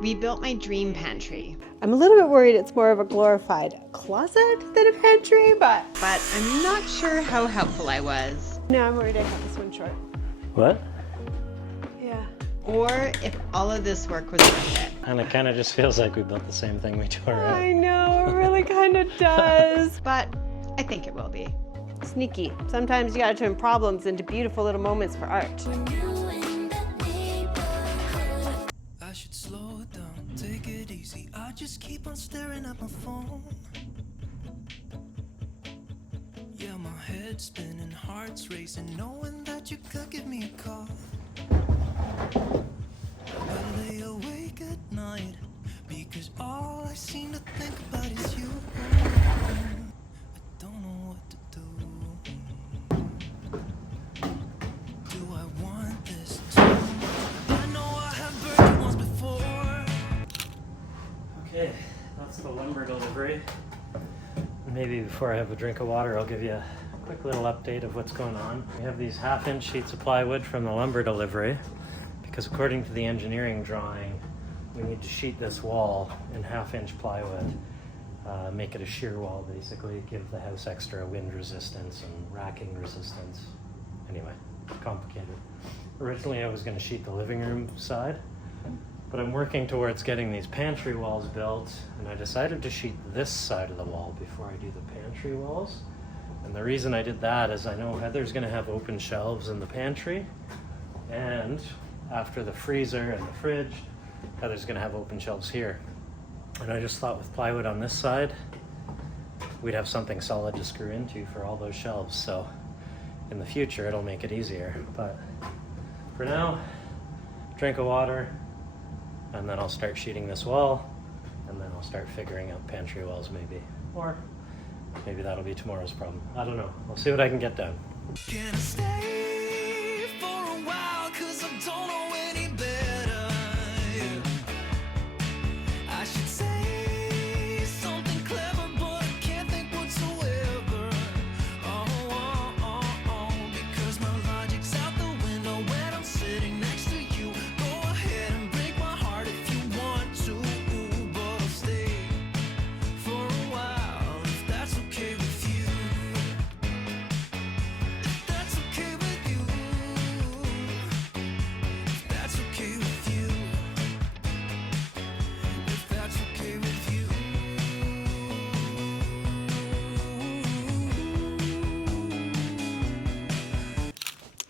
We built my dream pantry. I'm a little bit worried it's more of a glorified closet than a pantry, but I'm not sure how helpful I was. no, I'm worried I cut this one short. What? Yeah. Or if all of this work was worth it. And it kind of just feels like we built the same thing we tore out. I know, it really kind of does. But I think it will be. Sneaky. Sometimes you gotta turn problems into beautiful little moments for art. I should slow it down, take it easy. I just keep on staring at my phone. Yeah, my head's spinning, heart's racing, knowing that you could give me a call. I lay awake at night because all I seem to think about is you. I don't know what to do. Do I want this too? I know I have burned it once before. Okay, that's the lumber delivery. Maybe before I have a drink of water, I'll give you a quick little update of what's going on. We have these 1/2-inch sheets of plywood from the lumber delivery because according to the engineering drawing, we need to sheet this wall in 1/2-inch plywood, make it a shear wall basically, give the house extra wind resistance and racking resistance. Anyway, complicated. Originally I was going to sheet the living room side, but I'm working towards getting these pantry walls built, and I decided to sheet this side of the wall before I do the pantry walls. And the reason I did that is I know Heather's going to have open shelves in the pantry, and after the freezer and the fridge, Heather's going to have open shelves here. And I just thought with plywood on this side, we'd have something solid to screw into for all those shelves. So in the future, it'll make it easier. But for now, drink of water, and then I'll start sheeting this wall, and then I'll start figuring out pantry walls maybe. Or maybe that'll be tomorrow's problem. I don't know. I'll see what I can get done. Can I stay for a while, 'cause I don't know any better. I should say something clever, but I can't think whatsoever. Because my logic's out the window when I'm sitting next to you. Go ahead and break my heart if you want to, but I'll stay for a while if that's okay with you. If that's okay with you. If that's okay with you. If that's okay with you.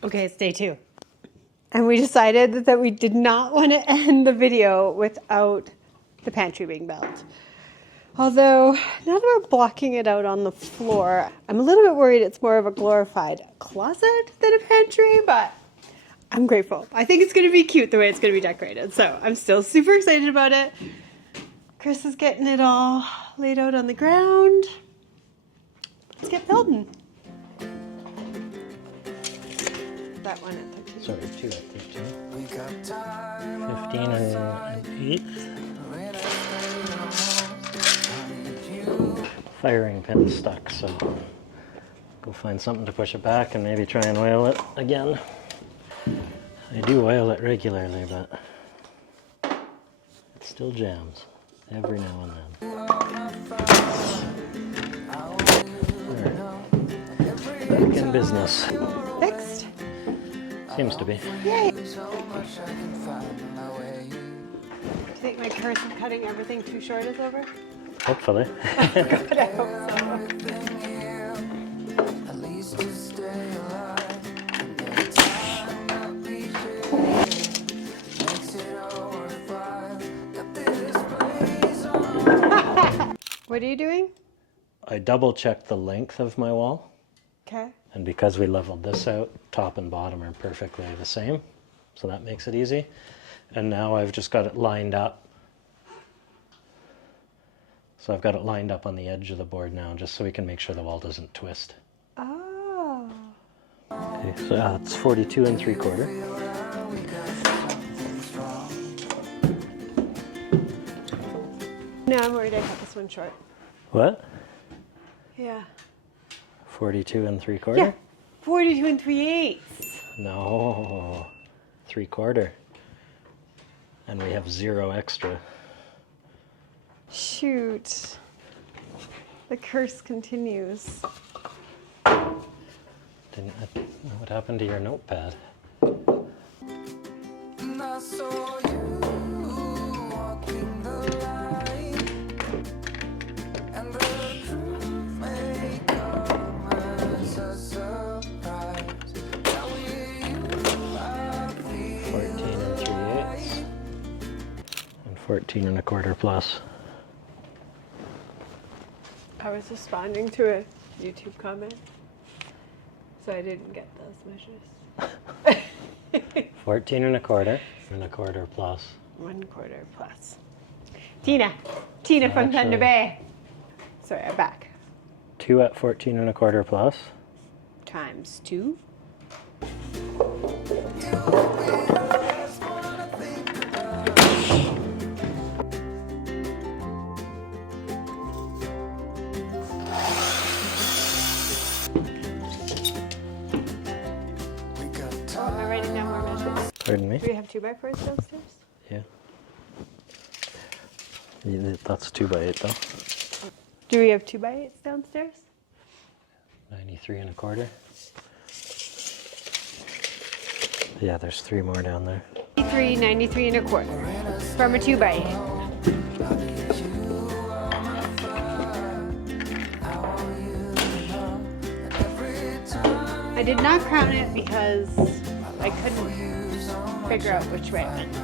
Okay, it's day 2. And we decided that we did not want to end the video without the pantry being built. Although, now that we're blocking it out on the floor, I'm a little bit worried it's more of a glorified closet than a pantry, but I'm grateful. I think it's going to be cute the way it's going to be decorated, so I'm still super excited about it. Chris is getting it all laid out on the ground. Let's get building. That one at 13. Sorry, 2 at 13. We got time 15 and 8. Firing pin's stuck, so go find something to push it back and maybe try and oil it again. I do oil it regularly, but it still jams every now and then. Alright, back in business. Fixed? Seems to be. Yay! Do you think my curse of cutting everything too short is over? Hopefully. But I hope so. at least to stay alive. What are you doing? I double checked the length of my wall, Okay. and because we leveled this out, top and bottom are perfectly the same, so that makes it easy. And now I've just got it lined up. So I've got it lined up on the edge of the board now, just so we can make sure the wall doesn't twist. Oh. Okay, so it's 42 3/4. No, I'm worried I cut this one short. What? Yeah. 42 3/4? Yeah. 42 3/8. No, 3/4. And we have 0 extra. Shoot. The curse continues. What happened to your notepad? And I saw you walking the line, and the truth may come as a surprise. Now you are 14 and 3/8 and 14 and a quarter plus. I was responding to a YouTube comment, so I didn't get those measures. 14 and a quarter plus. 1/4 plus. Tina from Thunder Actually- Bay. Sorry, I'm back. 2 at 14 and a quarter plus. Times 2. Am I writing down more measures? Pardon me? Do we have 2x4s downstairs? Yeah. That's 2x8 though. Do we have 2x8s downstairs? 93 and a quarter. Yeah, there's 3 more down there. 93 and a quarter. From a 2x8. I did not crown it because I couldn't figure out which way it went.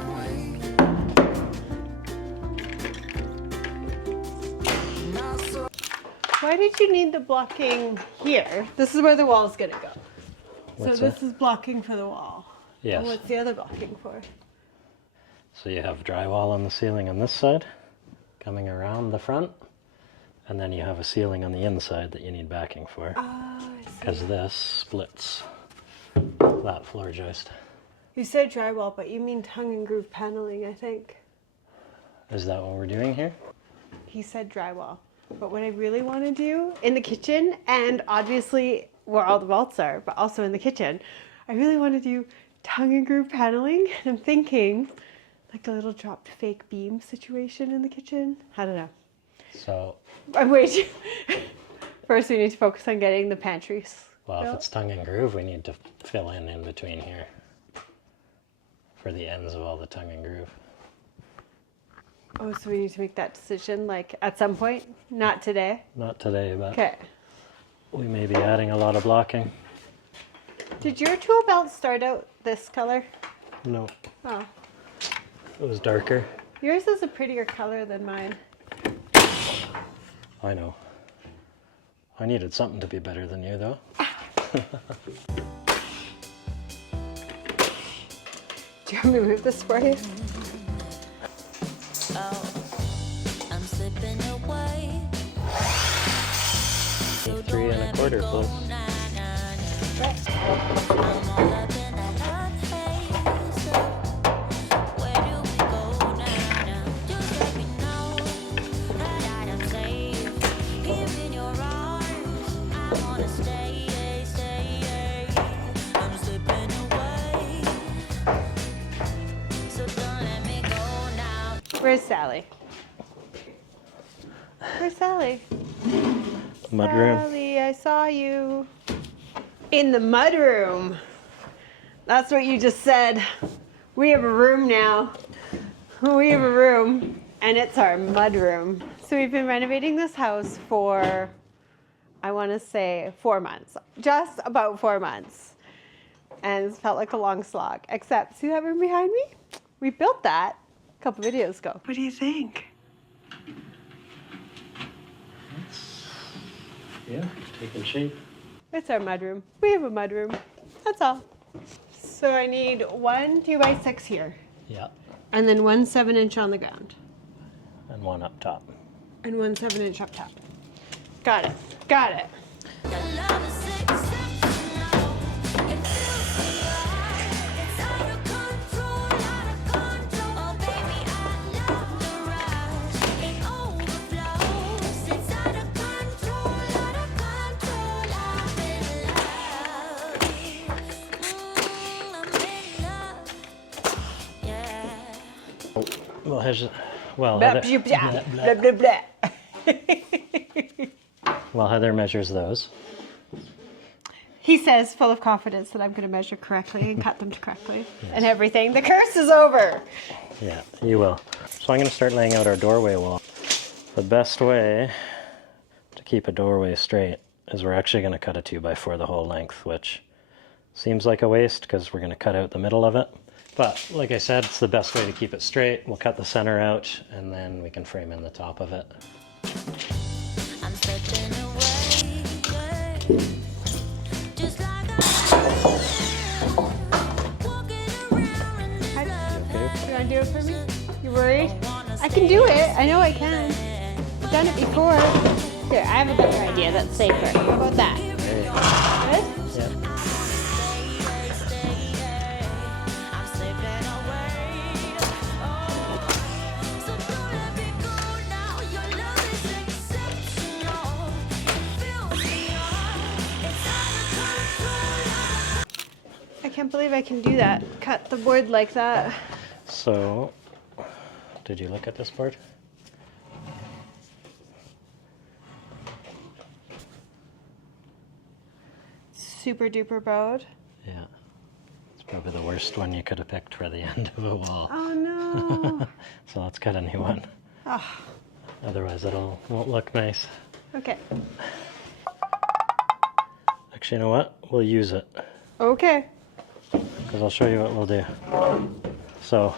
Why did you need the blocking here? This is where the wall's gonna go. What's so this that? is blocking for the wall. Yes. And what's the other blocking for? So you have drywall on the ceiling on this side, coming around the front, and then you have a ceiling on the inside that you need backing for. Oh, I see. Because this splits that floor joist. You said drywall, but you mean tongue and groove paneling, I think. Is that what we're doing here? He said drywall. But what I really want to do in the kitchen, and obviously where all the vaults are, but also in the kitchen, I really want to do tongue and groove paneling. And I'm thinking like a little dropped fake beam situation in the kitchen. I don't know. So, I'm way too... First we need to focus on getting the pantries. well, if built. it's tongue and groove, we need to fill in between here for the ends of all the tongue and groove. Oh, so we need to make that decision like at some point? Not today? Not today, but Okay. we may be adding a lot of blocking. Did your tool belt start out this color? No, Oh. it was darker. Yours is a prettier color than mine. I know. I needed something to be better than you, though. Do you want me to move this for you? I'm slipping away. 3 and a quarter plus. I'm all up in that love haze. Where do we go now? Just let me know that I'm safe here in your arms. I wanna stay. I'm slipping away. So don't let me go now. Where's Sally? Where's Sally? Mudroom. Sally, I saw you. In the mudroom. That's what you just said. We have a room now. We have a room, and it's our mudroom. So we've been renovating this house for, I want to say 4 months. Just about 4 months. And it's felt like a long slog. Except, see that room behind me? We built that a couple videos ago. What do you think? Yeah, taking shape. It's our mudroom. We have a mudroom. That's all. So I need 1 2x6 here, Yeah, and then 1 7-inch on the ground, and 1 up top. and 1 7-inch up top. Got it. Got it. Your love is exceptional. It feels right. It's out of control, out of control. Oh baby, I love the rush. It overflows. It's out of control, out of control. I'm in love. I'm in love. Yeah. Well, Blah, Heather, blah, blah, blah, blah. well, Heather measures those. He says, full of confidence, that I'm going to measure correctly and cut them correctly and everything. The curse is over. Yeah, you will. So I'm going to start laying out our doorway wall. The best way to keep a doorway straight is we're actually going to cut a 2x4 the whole length, which seems like a waste because we're going to cut out the middle of it. But like I said, it's the best way to keep it straight. We'll cut the center out and then we can frame in the top of it. I'm slipping away, just like walking around in this Okay? You want to do it for me? You worried? I can do it. I know I can. I've done it before. Here, I have a better idea that's safer. How about that? There you go. Good? Yeah. I'm slipping away. So don't let me go now. Your love is exceptional. It fills me up. It's out of control. I can't believe I can do that. Cut the board like that. So, did you look at this board? Super duper board. Yeah. It's probably the worst one you could have picked for the end of a wall. Oh no. So let's cut a new one. Oh, Otherwise it won't look nice. okay. Actually, you know what? We'll use it. Okay. Because I'll show you what we'll do. So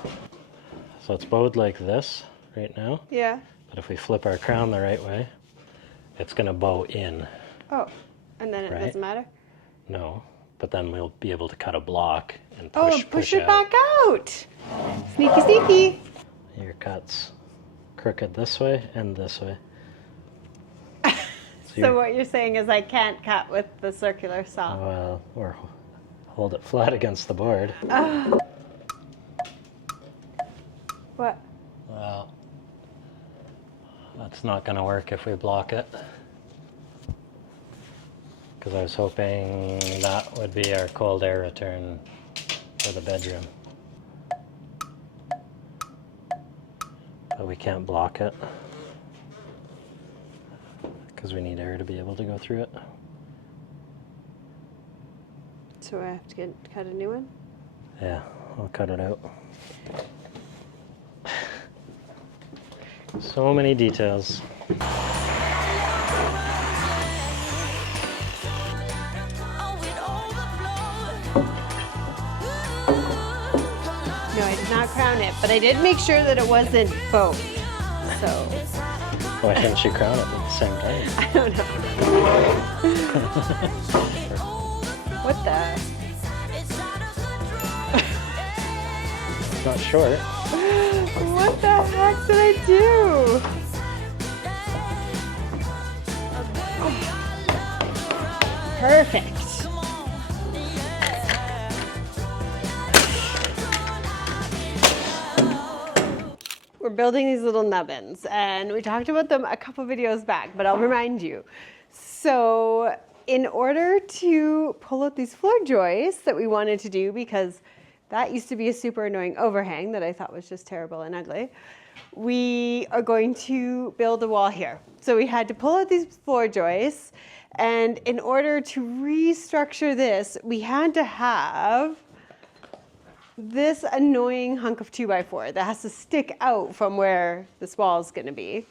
it's bowed like this right now. Yeah. But if we flip our crown the right way, it's going to bow in. Oh, and then it Right. doesn't matter? No, but then we'll be able to cut a block and Oh, push it out. back out. Sneaky, sneaky. Your cut's crooked this way and this way. So what you're saying is I can't cut with the circular saw. Well, or hold it flat against the board. What? Well, that's not going to work if we block it. Because I was hoping that would be our cold air return for the bedroom. But we can't block it. Because we need air to be able to go through it. So I have to cut a new one? Yeah, I'll cut it out. So many details. No, I did not crown it, but I did make sure that it wasn't both. So, Why didn't you crown it at the same time? I don't know. What the? It's not short. What the heck did I do? Perfect. We're building these little nubbins, and we talked about them a couple videos back, but I'll remind you. So in order to pull out these floor joists that we wanted to do, because that used to be a super annoying overhang that I thought was just terrible and ugly, we are going to build a wall here. So we had to pull out these floor joists, and in order to restructure this, we had to have this annoying hunk of 2x4 that has to stick out from where this wall is going to be.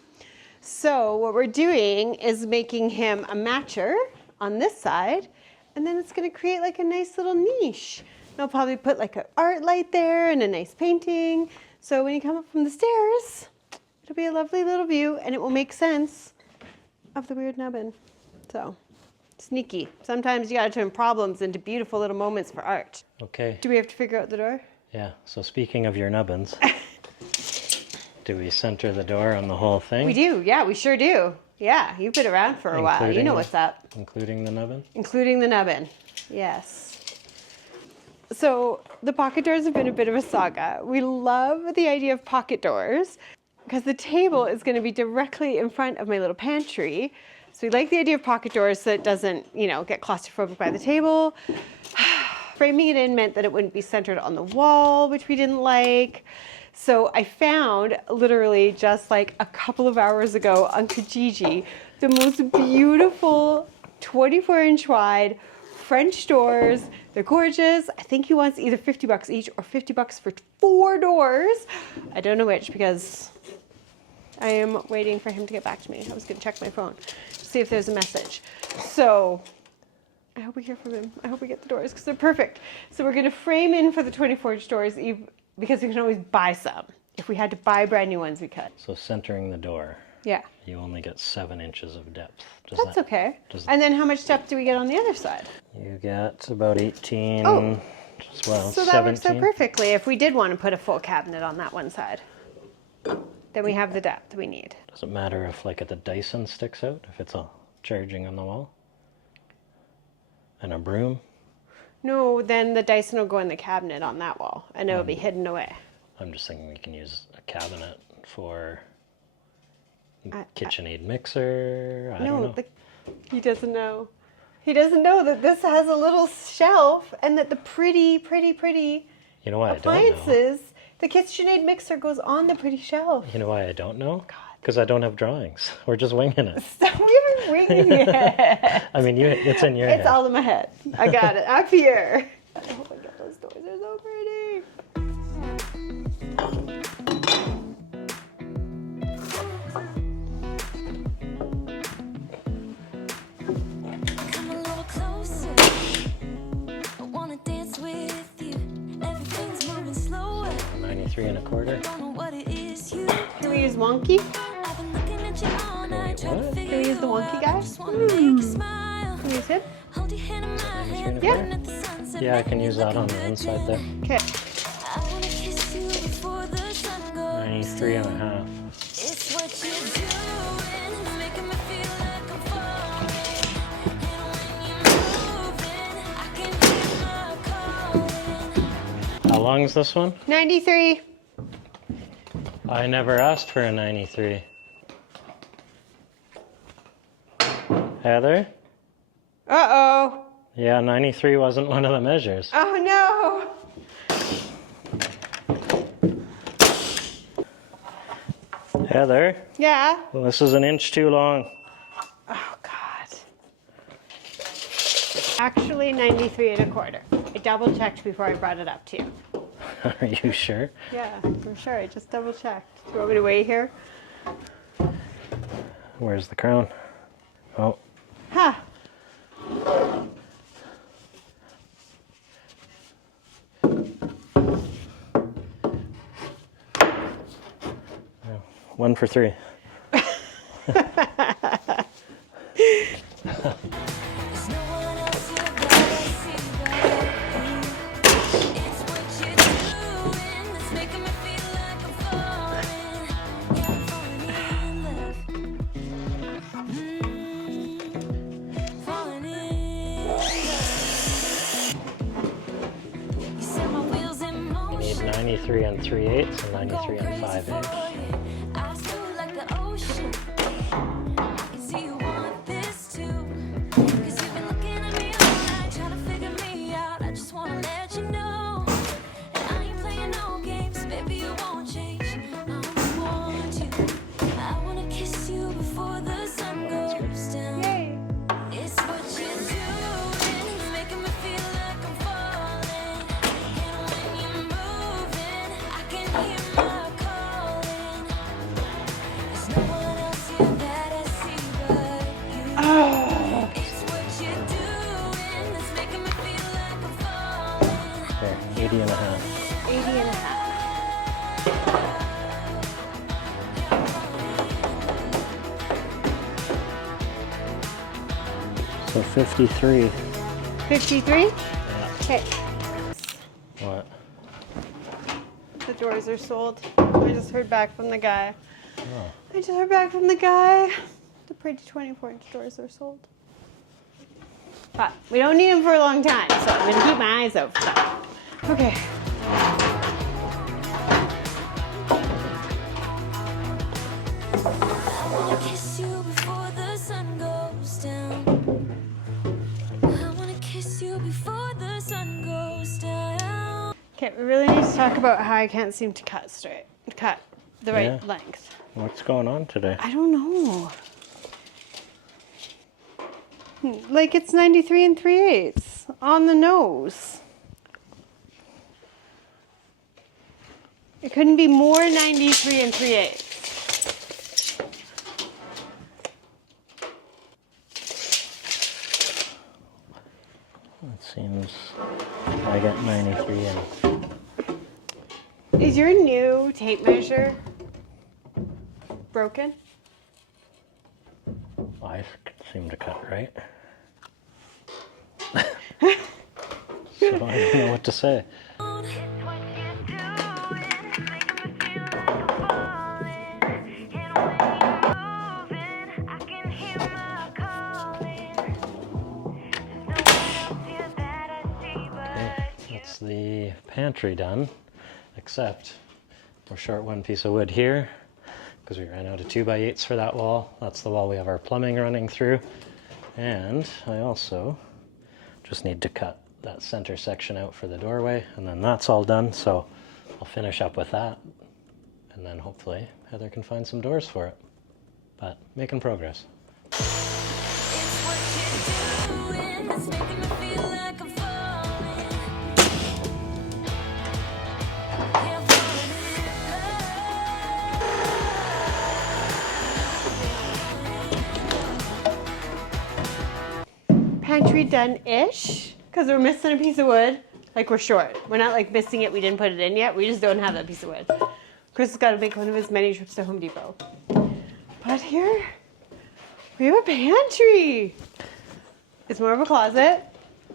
So what we're doing is making him a matcher on this side, and then it's going to create like a nice little niche. And I'll probably put like an art light there and a nice painting. So when you come up from the stairs, it'll be a lovely little view, and it will make sense of the weird nubbin. So sneaky. Sometimes you got to turn problems into beautiful little moments for art. Okay. Do we have to figure out the door? Yeah, so speaking of your nubbins, do we center the door on the whole thing? We do, yeah, we sure do. Yeah, you've been around for a while. You Including know the- what's up. Including the nubbin? Including the nubbin, yes. So the pocket doors have been a bit of a saga. We love the idea of pocket doors because the table is going to be directly in front of my little pantry. So we like the idea of pocket doors so it doesn't, get claustrophobic by the table. Framing it in meant that it wouldn't be centered on the wall, which we didn't like. So I found literally just like a couple of hours ago on Kijiji the most beautiful 24-inch wide French doors. They're gorgeous. I think he wants either $50 each or $50 for 4 doors. I don't know which because I am waiting for him to get back to me. I was going to check my phone to see if there's a message. So I hope we hear from him. I hope we get the doors because they're perfect. So we're going to frame in for the 24-inch doors because we can always buy some. If we had to buy brand new ones, we could. So centering the door, Yeah, you only get 7 inches of depth. that's okay. does- And then how much depth do we get on the other side? You get about 18, Oh. well, So that 17. works out perfectly if we did want to put a full cabinet on that one side. Then we have the depth we need. Does it matter if like the Dyson sticks out, if it's charging on the wall? And a broom? No, then the Dyson will go in the cabinet on that wall and it'll be hidden away. I'm just thinking we can use a cabinet for KitchenAid mixer. I don't know. He doesn't know. He doesn't know that this has a little shelf and that the pretty You know why I don't know? appliances, the KitchenAid mixer goes on the pretty shelf. You know why I don't know? Because I don't have drawings. We're just winging it. Stop, we haven't winging it. I mean, it's in your head. It's all in my head. I got it up here. I hope I get those doors. They're so pretty. Come a little closer. I wanna dance with you. Everything's moving slower. 93 1/4. Don't know what it is you. Can we use wonky? I've been looking at you all night, trying to What? figure Can we use the you wonky out. guy? I just wanna make you smile. Can we use him? Hold your hand in my hand. Yeah. looking at the sunset, Yeah, I can making use you that on look the good inside there. Okay. I wanna kiss you before the sun goes 93 down. 1/2. It's what you're doing, making me feel like I'm falling. And when you're moving, I can hear my calling. How long is this one? 93. I never asked for a 93. Heather? Uh-oh. Yeah, 93 wasn't one of the measures. Oh, no. Heather, Yeah. well, this is an inch too long. Oh, God. Actually, 93 1/4. I double-checked before I brought it up to you. Are you sure? Yeah, for sure. I just double-checked. Do you want me to weigh here? Where's the crown? Oh, Ha. one for 3. There's no one else you gotta see but you. It's what you're doing that's making me feel like I'm falling. Yeah, I'm falling in love. Falling in love. You set my wheels in You motion. need 93 3/8 and 93 5 inch. Eyes blue like the ocean. I can see you want this too. 'Cause you've been looking at me all night, trying to figure me out. I just wanna let you know. And I ain't playing no games, baby, you won't change. I only want you. I wanna kiss you before the sun goes down. Yay. It's what you're doing, it's making me feel like I'm falling. And when you're moving, I can hear my calling. There's no one else here that I see but you. Oh. It's what you're doing, it's making me feel like I'm falling. There, 80 1/2. 80 1/2. So 53. 53? Yeah. Okay. What? The doors are sold. I just heard back from the guy. I just heard back from the guy. The pretty 24-inch doors are sold. But we don't need them for a long time, so I'm going to keep my eyes out for that. Okay. I wanna kiss you before the sun goes down. I wanna kiss you before the sun goes down. Okay, we really need to talk about how I can't seem to cut the right Yeah. length. What's going on today? I don't know. Like it's 93 3/8 on the nose. It couldn't be more 93 3/8. It seems I got 93 in. Is your new tape measure broken? I seem to cut right. So I don't know what to say. That's the pantry done, except we're short one piece of wood here because we ran out of 2x8s for that wall. That's the wall we have our plumbing running through. And I also just need to cut that center section out for the doorway, and then that's all done. So I'll finish up with that, and then hopefully Heather can find some doors for it. But making progress. It's what you're doing that's making me feel like I'm falling. Yeah, I'm falling in love. Pantry done-ish, because we're missing a piece of wood. Like we're short. We're not like missing it, we didn't put it in yet. We just don't have that piece of wood. Chris has got to make one of his many trips to Home Depot. But here, we have a pantry. It's more of a closet.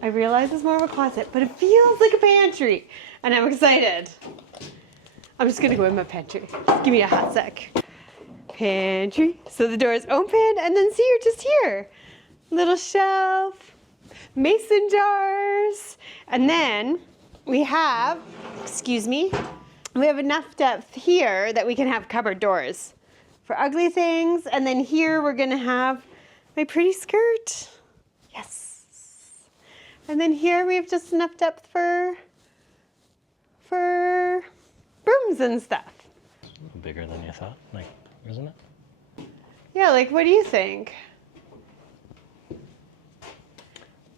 I realize it's more of a closet, but it feels like a pantry. And I'm excited. I'm just gonna go in my pantry. Just give me a hot sec. Pantry. So the door is open, and then see, you're just here. Little shelf, mason jars, and then we have, we have enough depth here that we can have cupboard doors for ugly things, and then here we're gonna have my pretty skirt. Yes. And then here we have just enough depth for brooms and stuff. Bigger than you thought, like, isn't it? Yeah, like what do you think?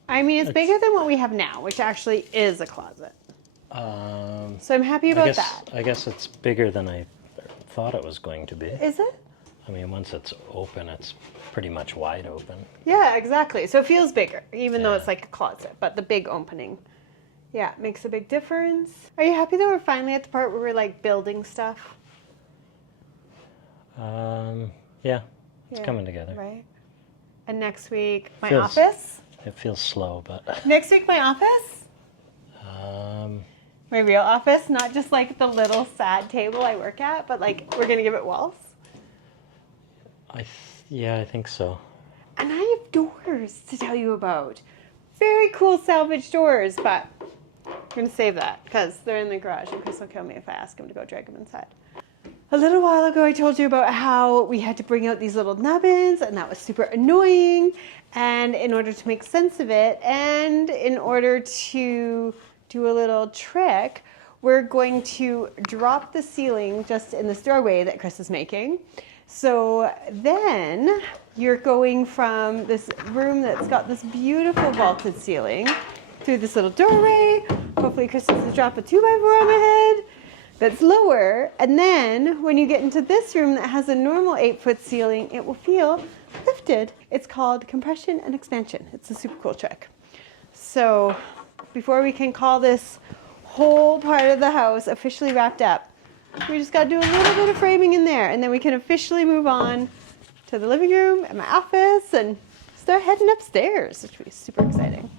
I mean, it's bigger than what we have now, which actually is a closet. So I'm happy about that. I guess it's bigger than I thought it was going to be. Is it? I mean, once it's open, it's pretty much wide open. Yeah, exactly. So it feels bigger, even though Yeah. it's like a closet, but the big opening, yeah, it makes a big difference. Are you happy that we're finally at the part where we're like building stuff? Yeah, it's Yeah, coming together. Right. And next week, my Feels- office. It feels slow, but Next week, my office. My real office, not just like the little sad table I work at, but like we're gonna give it walls. yeah, I think so. And I have doors to tell you about. Very cool salvage doors, but I'm going to save that because they're in the garage and Chris will kill me if I ask him to go drag them inside. A little while ago, I told you about how we had to bring out these little nubbins, and that was super annoying. And in order to make sense of it, and in order to do a little trick, we're going to drop the ceiling just in this doorway that Chris is making. So then you're going from this room that's got this beautiful vaulted ceiling through this little doorway. Hopefully Chris doesn't drop a 2x4 on my head. That's lower. And then when you get into this room that has a normal 8-foot ceiling, it will feel lifted. It's called compression and expansion. It's a super cool trick. So before we can call this whole part of the house officially wrapped up, we just got to do a little bit of framing in there, and then we can officially move on to the living room and my office and start heading upstairs, which will be super exciting.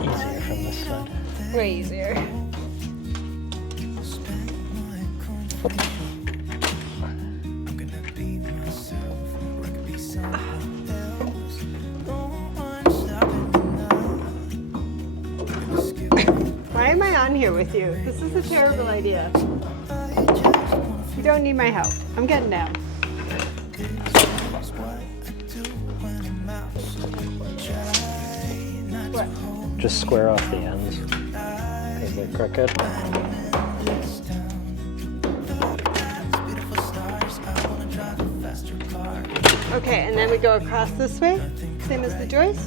Easier from this side. Way easier. Why am I on here with you. This is a terrible idea. You don't need my help. I'm getting down. What? Just square off the ends because they're crooked. Okay, and then we go across this way, same as the joist.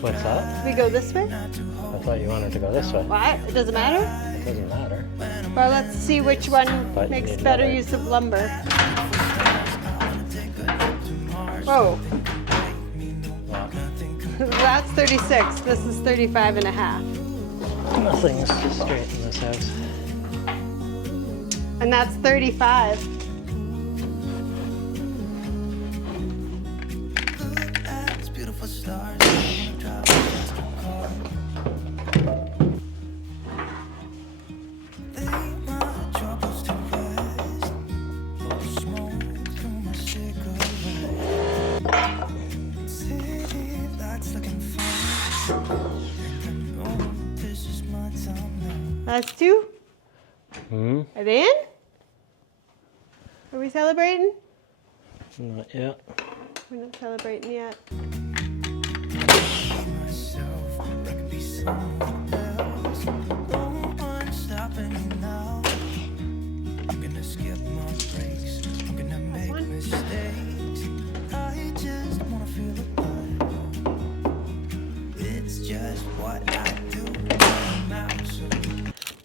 What's that? We go this way. I thought you wanted to go this way. What? It doesn't matter? It doesn't matter. Well, let's see which one But you makes need better another. use of lumber. Whoa. Wow. That's 36. This is 35 and a half. Nothing's straight in this house. And that's 35. That's two. Hmm? Are they in? Are we celebrating? Not yet. We're not celebrating yet.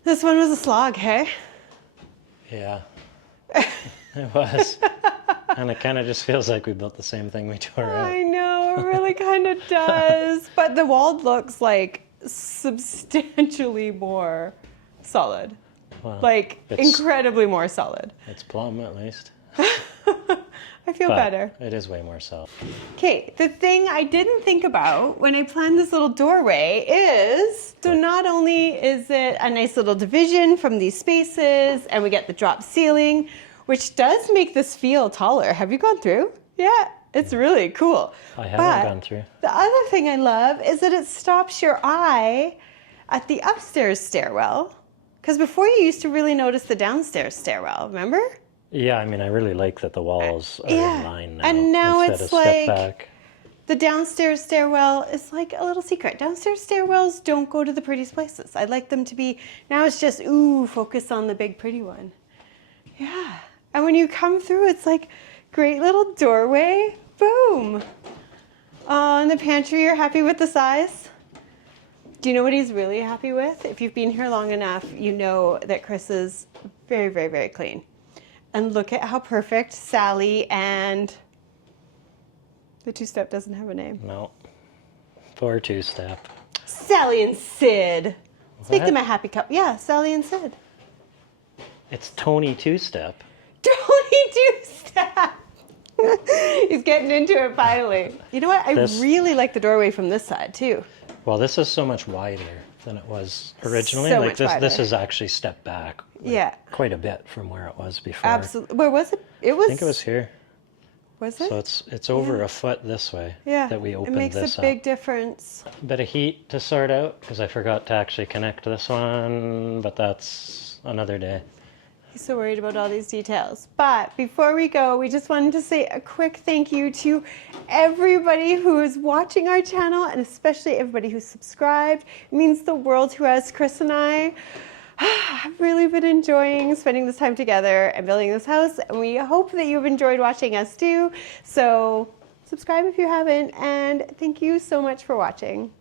This one was a slog, hey? Yeah. It was. And it kind of just feels like we built the same thing we tore out. I know, it really kind of does. But the wall looks like substantially more solid. Well, Like it's- incredibly more solid. It's plumb at least. I feel But better. it is way more solid. Okay, the thing I didn't think about when I planned this little doorway is, so not only is it a nice little division from these spaces and we get the drop ceiling, which does make this feel taller. Have you gone through? Yeah, it's really cool. I haven't But gone through. the other thing I love is that it stops your eye at the upstairs stairwell. Because before you used to really notice the downstairs stairwell, remember? Yeah, I mean, I really like that the walls are in line now. And now instead it's of step like back. the downstairs stairwell is like a little secret. Downstairs stairwells don't go to the prettiest places. I'd like them to be, now it's just, ooh, focus on the big pretty one. Yeah. And when you come through, it's like great little doorway. Boom. Oh, and the pantry, you're happy with the size? Do you know what he's really happy with? If you've been here long enough, you know that Chris is very, very, very clean. And look at how perfect Sally and the two-step doesn't have a name. No. 4 2-step. Sally and Sid. Let's make What? them a happy couple. Yeah, Sally and Sid. It's Tony 2-step. Tony two-step. He's getting into it finally. You know what? I This- really like the doorway from this side too. Well, this is so much wider than it was originally. So like much this wider. is actually stepped back. like, Yeah. Quite a bit from where it was before. Absolutely. Where was it? It was. I think it was here. Was it? So it's over Yeah. a foot this way Yeah. that we opened It makes this a big up. difference. A bit of heat to sort out because I forgot to actually connect this one, but that's another day. He's so worried about all these details. But before we go, we just wanted to say a quick thank you to everybody who is watching our channel and especially everybody who's subscribed. It means the world to us. Chris and I have really been enjoying spending this time together and building this house. And we hope that you've enjoyed watching us too. So subscribe if you haven't. And thank you so much for watching.